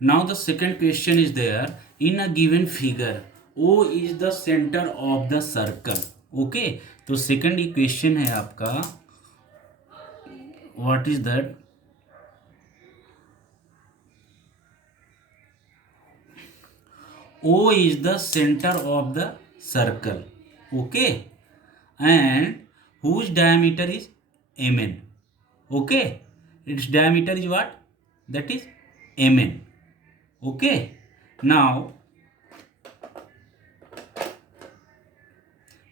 Now the second question is there. In a given figure, O is the center of the circle. Okay, तो second equation है आपका, what is that? O is the center of the circle. Okay, and whose diameter is mn. Okay, its diameter is what? That is mn. Okay, now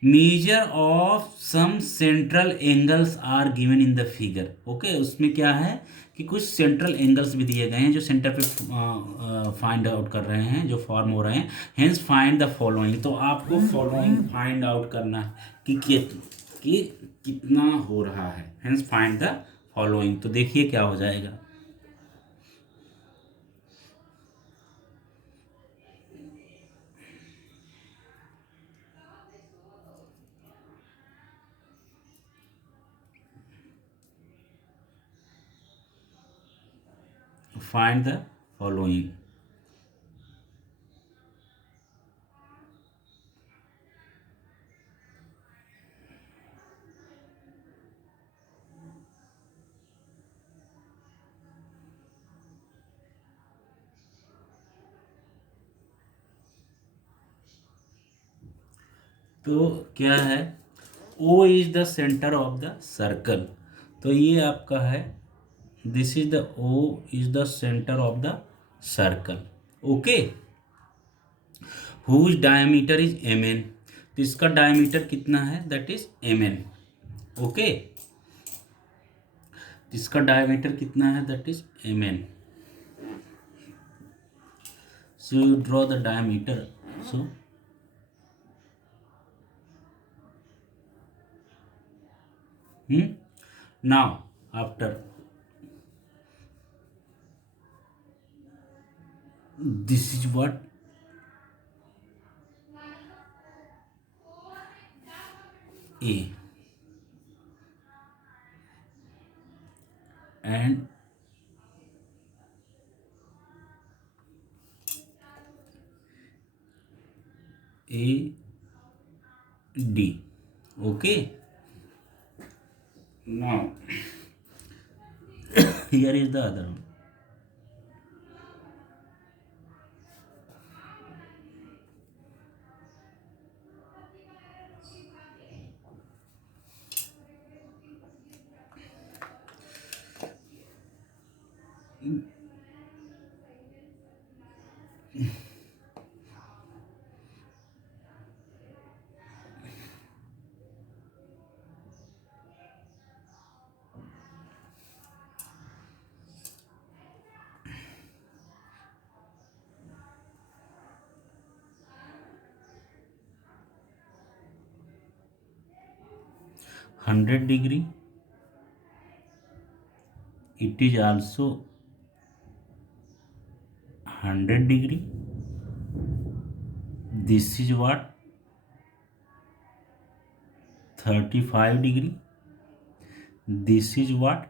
measure of some central angles are given in the figure. Okay, उसमें क्या है कि कुछ central angles भी दिए गए हैं जो सेंटर पे फाइंड आउट कर रहे हैं, जो फॉर्म हो रहे हैं. Hence find the following. तो आपको फॉलोइंग फाइंड आउट करना है कि कितना हो रहा है. Hence find the following. तो देखिए क्या हो जाएगा. Find the following. तो क्या है, O is the centre of the circle. तो ये आपका है, this is the O is the centre of the circle. Okay, whose diameter is mn. तो इसका डायमीटर कितना है, दैट इज mn. ओके, इसका डायमीटर कितना है, that is mn. So you draw the diameter. सो now after this is what A and AD. Okay, now here is the other one. $100. It is also 100°. This is what, 35°. This is what,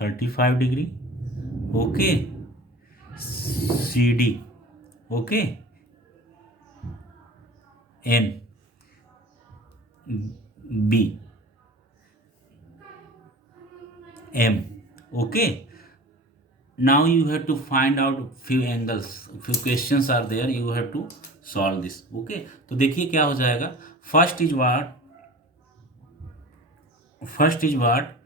35°. Okay, CD. Okay, N, B, M. Okay, now you have to find out few angles, few questions are there, you have to solve this. Okay, तो देखिए क्या हो जाएगा. First is what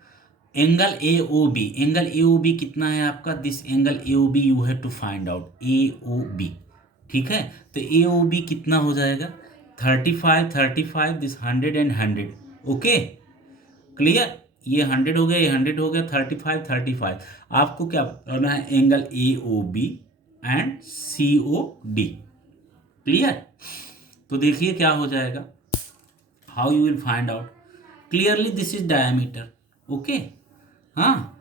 angle A O B. Angle A O B कितना है आपका, this angle A O B you have to find out. A O B, ठीक है. तो ए ओ बी कितना हो जाएगा, 35 दिस 100 एंड 100. Okay, clear. ये 100 हो गया, ये 100 हो गया, 35. आपको क्या करना है, angle A O B and C O D. Clear. तो देखिए क्या हो जाएगा, how you will find out. Clearly this is diameter. Okay, हाँ,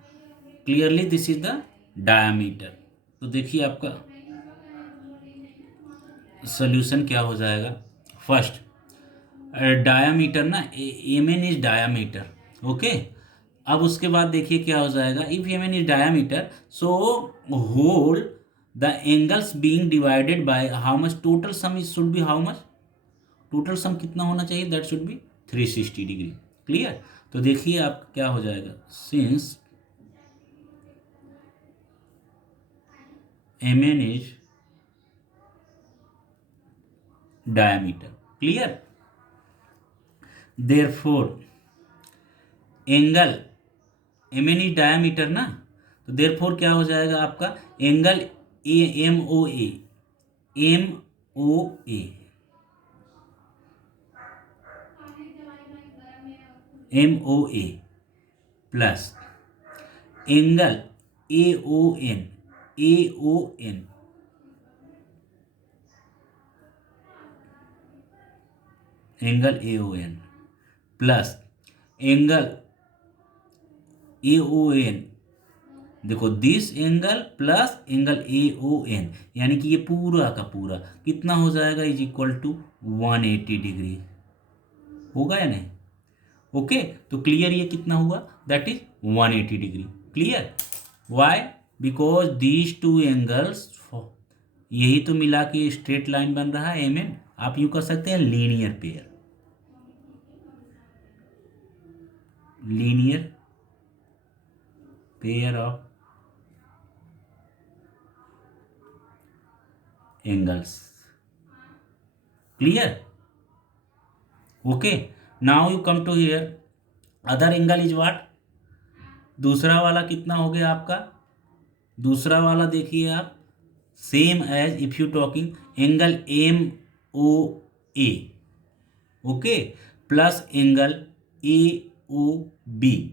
clearly this is the diameter. तो देखिए आपका सोल्यूशन क्या हो जाएगा. फर्स्ट डायामीटर ना, M N is diameter. Okay, अब उसके बाद देखिए क्या हो जाएगा, if M N is diameter so whole the angles being divided by how much, total sum is should be how much, total sum कितना होना चाहिए, that should be 360 degree. Clear. तो देखिए आप क्या हो जाएगा, since M N is diameter, clear, therefore angle M N is diameter ना, तो देयरफॉर क्या हो जाएगा आपका angle A M O A, M O A, M O A plus angle A O N, A O N, angle A O N plus angle A O N, देखो this angle plus angle A O N, यानी कि ये पूरा का पूरा कितना हो जाएगा, इज इक्वल टू 180 डिग्री, होगा या नहीं। ओके, तो क्लियर ये कितना हुआ, that is 180 degree. Clear, why, because these two angles, यही तो मिला के स्ट्रेट लाइन बन रहा है एम एन, आप यूं कर सकते हैं linear pair, linear pair of angles. Clear, okay. Now you come to here, other angle is what, दूसरा वाला कितना हो गया आपका, दूसरा वाला देखिए आप, same as if you talking angle M O A, okay, plus angle A O B,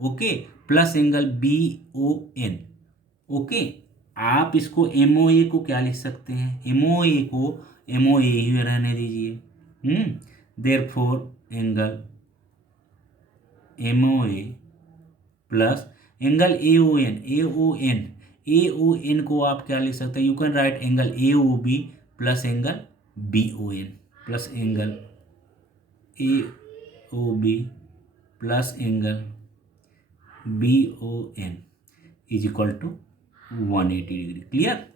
okay, plus angle B O N, okay. आप इसको एम ओ ए को क्या लिख सकते हैं, एम ओ ए को एम ओ ए ही रहने दीजिए, therefore angle M O A plus angle A O N, A O N, A O N को आप क्या लिख सकते हैं, you can write angle A O B plus angle B O N, plus angle A O B plus angle B O N is equal to 180 degree. Clear,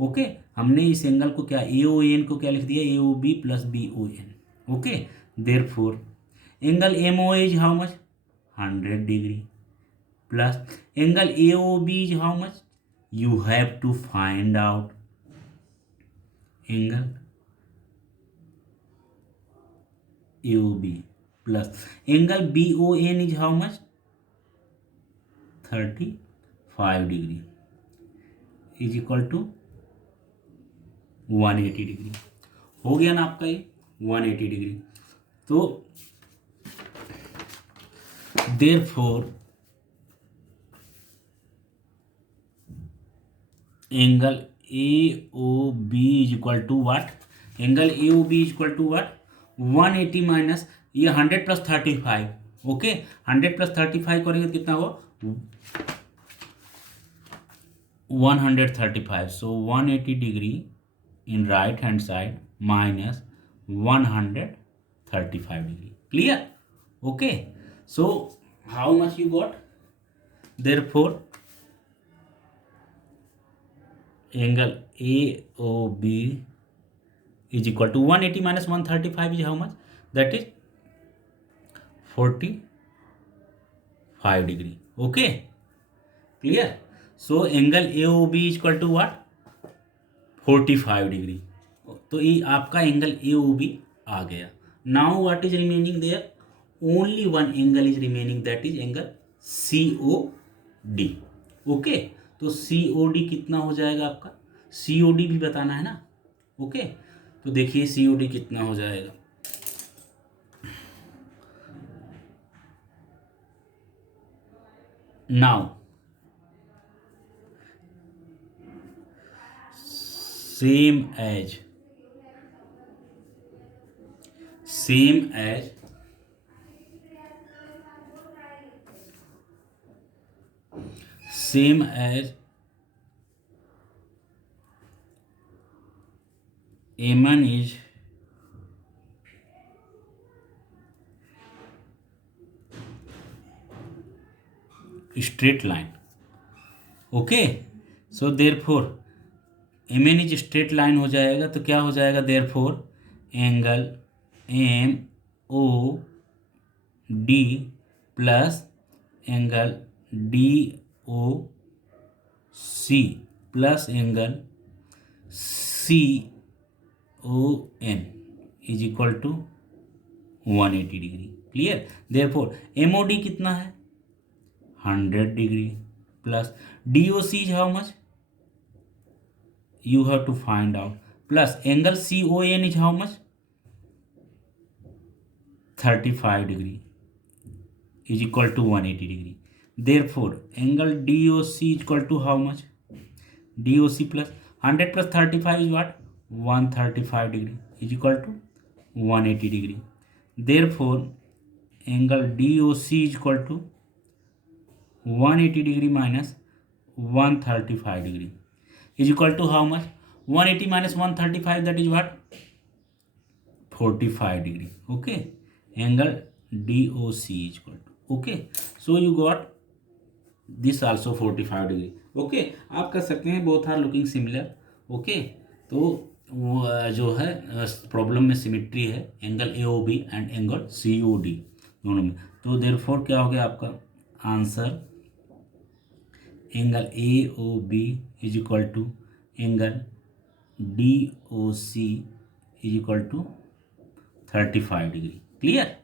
okay. हमने इस angle को क्या, ए ओ एन को क्या लिख दिया, A O B plus B O N, okay. Therefore angle M O is how much, 100 degree, plus angle A O B is how much, you have to find out angle AOB plus angle BON is how much, 35 degree is equal to 180 degree. हो गया ना आपका ये 180 degree. तो therefore angle A O B is equal to what, angle A O B is equal to what, 180 minus ये 100 plus 35, okay, 100 plus 35 करेंगे तो कितना होगा 135, सो 180 degree in right hand side minus 135 degree. Clear, okay. So how much you got, therefore angle AOB is equal to 180 minus 135 is how much, that is 45 degree, okay, clear. So angle AOB is equal to what, 45 degree। तो ये आपका angle AOB आ गया। Now what is remaining there, only one angle is remaining, that is angle COD, okay. तो COD कितना हो जाएगा आपका, COD भी बताना है ना, ओके। तो देखिए COD कितना हो जाएगा, now same as M1 is straight line. Okay, so therefore MN is straight line हो जाएगा, तो क्या हो जाएगा, therefore angle MOD plus angle DOC plus angle CON is equal to 180 degree. Clear. Therefore MOD कितना है, 100 degree plus DOC is how much, you have to find out, plus angle CON is how much, 35 degree is equal to 180 degree. Therefore angle DOC is equal to how much, DOC plus 100 plus 35 is what, 135 degree is equal to 180 degree. Therefore angle DOC is equal to 180 degree minus 135 degree is equal to how much, 180 minus 135, that is what, 45 degree. Okay, angle DOC is equal to, okay, so you got this also 45 degree. Okay, आप कर सकते हैं both are looking similar. Okay, तो जो है problem में symmetry है angle AOB and angle COD दोनों में. तो देयरफॉर क्या हो गया आपका answer, angle AOB is equal to angle DOC is equal to 35 degree. Clear.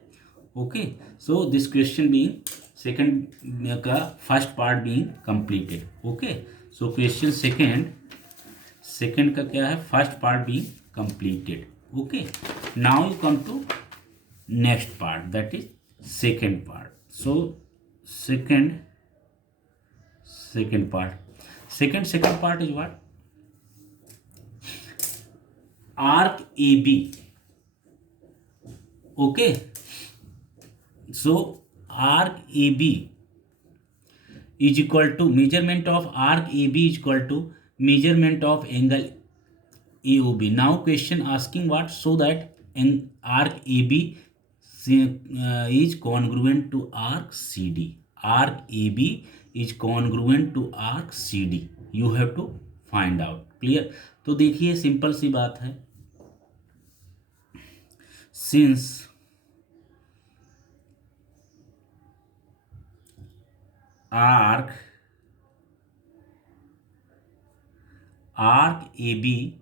Okay, so this question being second का first part being completed. Okay, so question second का क्या है, first part being completed. Okay, now you come to next part, that is second part. So second part is what, arc AB. Okay, so arc AB is equal to measurement of arc AB is equal to measurement of angle AOB. Now question asking what, so that arc AB is congruent to arc CD. Arc AB is congruent to arc CD. You have to find out. Clear. तो देखिए simple सी बात है, since arc AB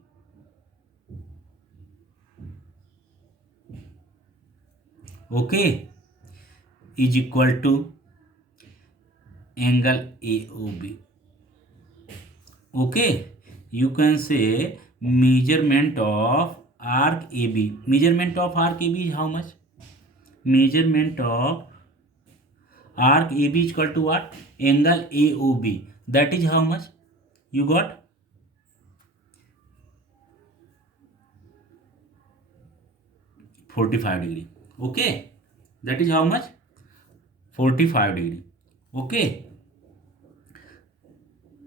okay is equal to angle AOB. Okay, you can say measurement of arc AB. Measurement of arc AB is how much? Measurement of arc AB is equal to what? Angle AOB. That is how much? You got? (45 degree). Okay, that is how much? 45 degree. Okay,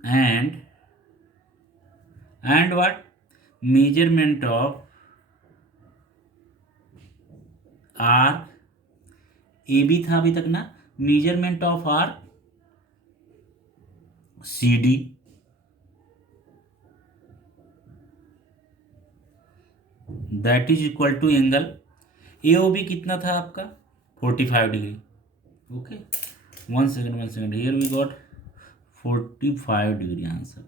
and what? Measurement of arc AB था अभी तक ना, measurement of arc CD that is equal to angle AOB कितना था आपका, 45 degree. Okay, one second, here we got 45 degree answer.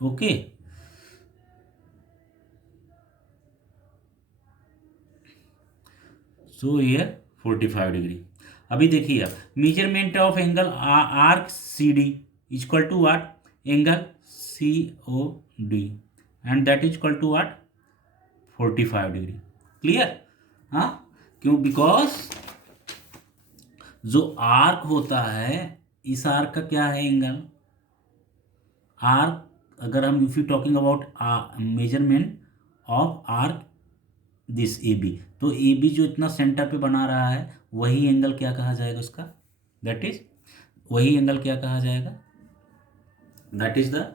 Okay, so here 45 degree. अभी देखिए आप, measurement of angle arc CD is equal to what, angle COD, and that is equal to what, 45 degree. Clear. हाँ, क्यों, because जो arc होता है, इस arc का क्या है एंगल, आर्क अगर हम if you talking about measurement of arc this AB, तो AB जो इतना सेंटर पे बना रहा है वही एंगल क्या कहा जाएगा उसका, दैट इज वही एंगल क्या कहा जाएगा, that is the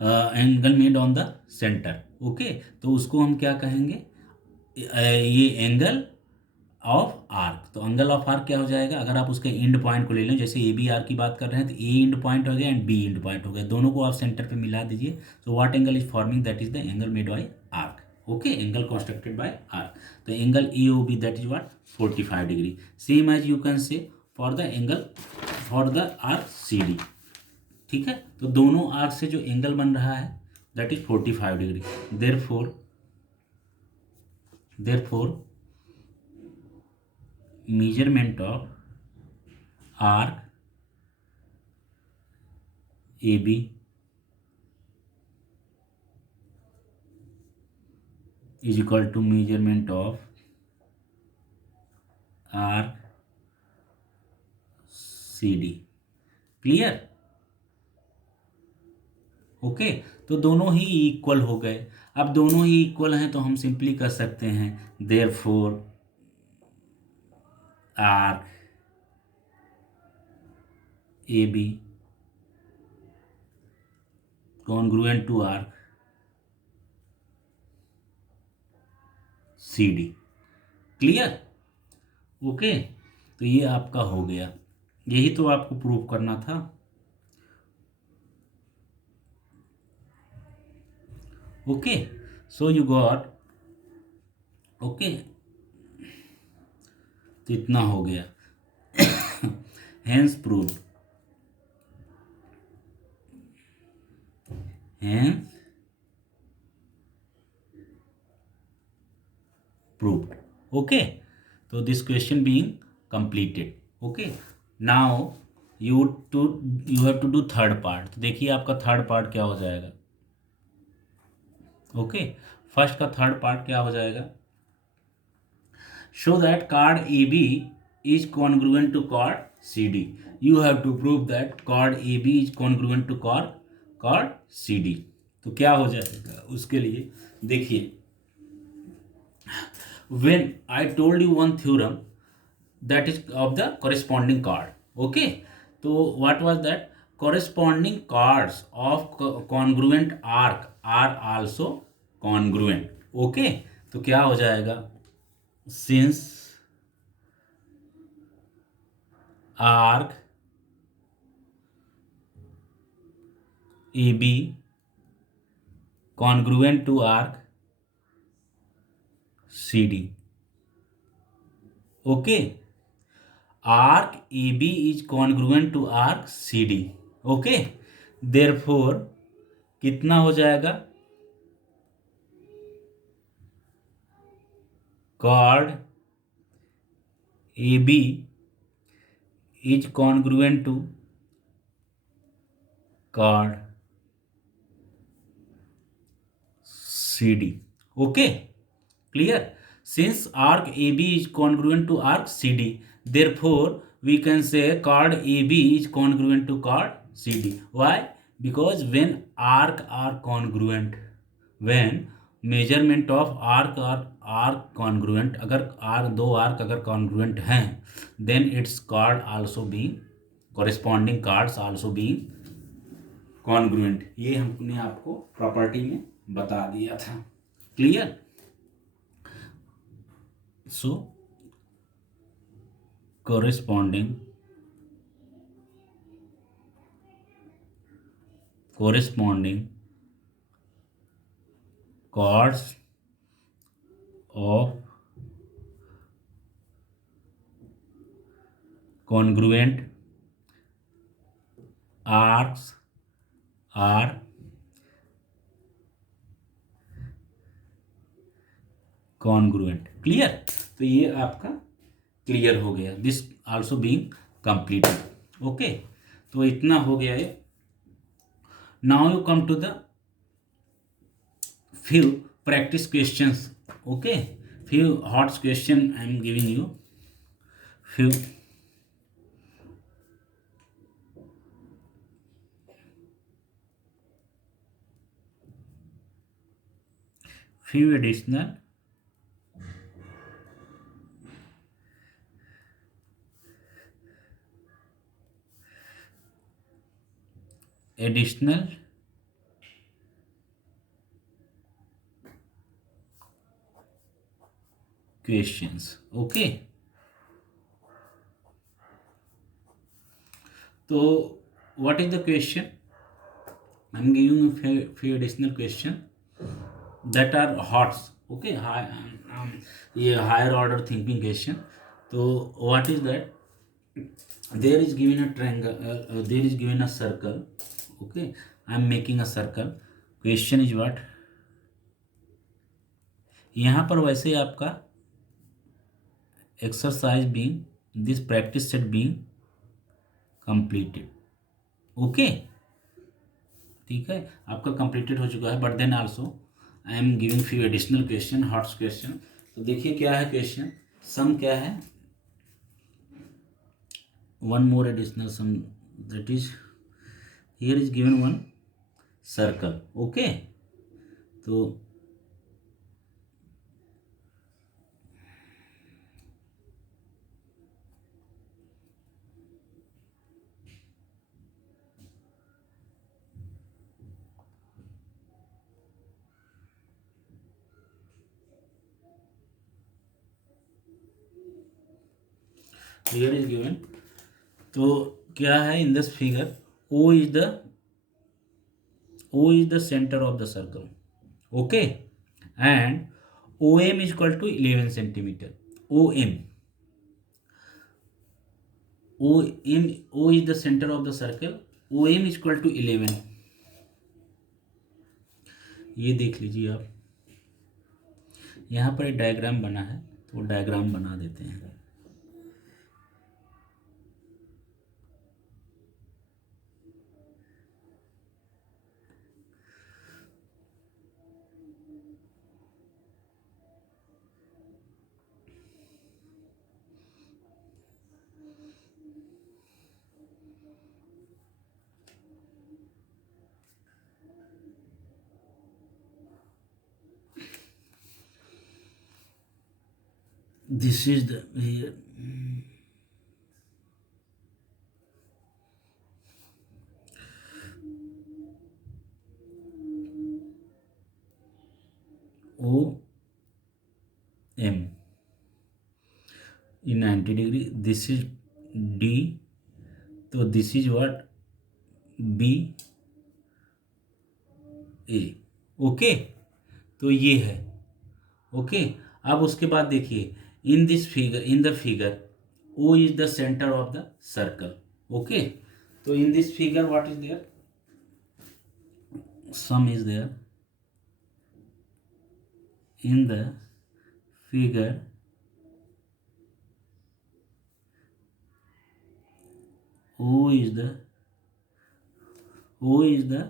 angle made on the centre. Okay, तो उसको हम क्या कहेंगे, ये एंगल ऑफ आर्क, तो एंगल ऑफ आर्क क्या हो जाएगा, अगर आप उसके एंड पॉइंट को ले लें, जैसे ए बी आर की बात कर रहे हैं तो ए एंड पॉइंट हो गया एंड बी एंड पॉइंट हो गया, दोनों को आप सेंटर पे मिला दीजिए, तो what angle is forming, that is the angle made by arc. Okay, angle constructed by arc, तो angle A O B that is what 45 degree, same as you can say for the angle for the arc C D. ठीक है, तो दोनों arc से जो angle बन रहा है that is 45 degree, therefore measurement of arc AB is equal to measurement of arc CD। Clear? Okay, तो दोनों ही इक्वल हो गए। अब दोनों ही इक्वल हैं तो हम सिंपली कर सकते हैं therefore arc AB congruent to arc CD। Clear? Okay, तो ये आपका हो गया, यही तो आपको प्रूव करना था। Okay, so you got, okay, तो इतना हो गया। Hence proved, hence proved. Okay, तो this question being completed. Okay, now you have to do third part. तो देखिए आपका थर्ड पार्ट क्या हो जाएगा। ओके, फर्स्ट का थर्ड पार्ट क्या हो जाएगा, show that chord A B is congruent to chord C D. You have to prove that chord A B is congruent to chord C D. तो क्या हो जाएगा उसके लिए, देखिए, when I told you one theorem that is of the corresponding card, okay, so what was that, corresponding cards of congruent arc are also congruent। okay, तो क्या हो जाएगा, since arc AB congruent to arc CD, okay, arc AB is congruent to arc CD, okay, therefore कितना हो जाएगा, chord AB is congruent to chord CD। okay, clear, since arc AB is congruent to arc CD, therefore we can say chord AB is congruent to chord CD। why, because when arc are congruent, when measurement of arc congruent, अगर arc दो arc अगर congruent हैं, then its chord also being corresponding cards also being congruent। ये हमने आपको property में बता दिया था। Clear? So corresponding chords of congruent arcs are congruent। Clear? तो ये आपका क्लियर हो गया, this also being completed. Okay, तो इतना हो गया है। Now you come to the few practice questions। okay, few hot question I am giving you, few additional questions. Okay, so what is the question? I'm giving you few additional question that are hots. Okay, high yeah, higher order thinking question. So what is that? There is given a triangle, there is given a circle. Okay, I'm making a circle. Question is what? यहाँ पर वैसे ही आपका exercise being, this practice set being completed. Okay, ठीक है, आपका completed हो चुका है, but then also I am giving few additional question, HOTS question. तो देखिए क्या है क्वेश्चन. सम क्या है, one more additional sum, that is here is given one circle. Okay, तो हियर इज गिवन. तो क्या है in this figure, O is the centre of the circle. Okay, and O M is equal to 11 centimetre. O M, O is the center of the circle. OM is equal to 11. ये देख लीजिए आप, यहाँ पर एक diagram बना है, तो डायग्राम बना देते हैं. This is the here. O M in 90 degree. This is D. तो this is what? B A. Okay, तो ये है. ओके, अब उसके बाद देखिए in this figure, in the figure O is the centre of the circle. Okay, तो in this figure what is there, some is there. In the figure O is the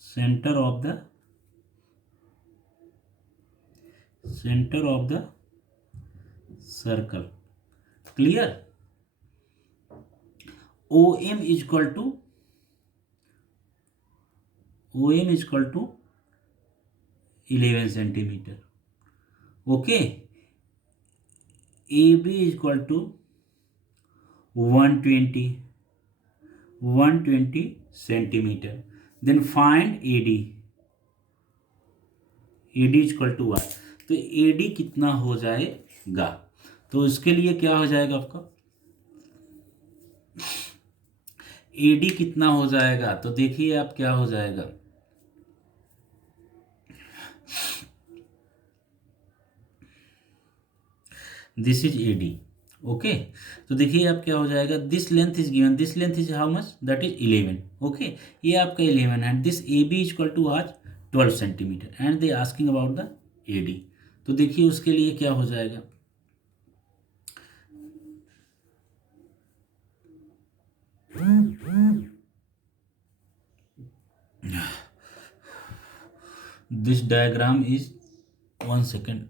center of the circle. Clear? OM is equal to 11 centimeter. Okay, AB is equal to 120 centimeter. Then find AD. AD is equal to what? तो AD कितना हो जाएगा, तो इसके लिए क्या हो जाएगा आपका, AD कितना हो जाएगा, तो देखिए आप क्या हो जाएगा. This is AD. ओके, तो देखिए आप क्या हो जाएगा, this length is given, this length is how much, that is 11. Okay, ये आपका 11 है. This AB is equal to आज 12 centimetre and they asking about the AD. तो देखिए उसके लिए क्या हो जाएगा, दिस डायग्राम इज, 1 सेकेंड,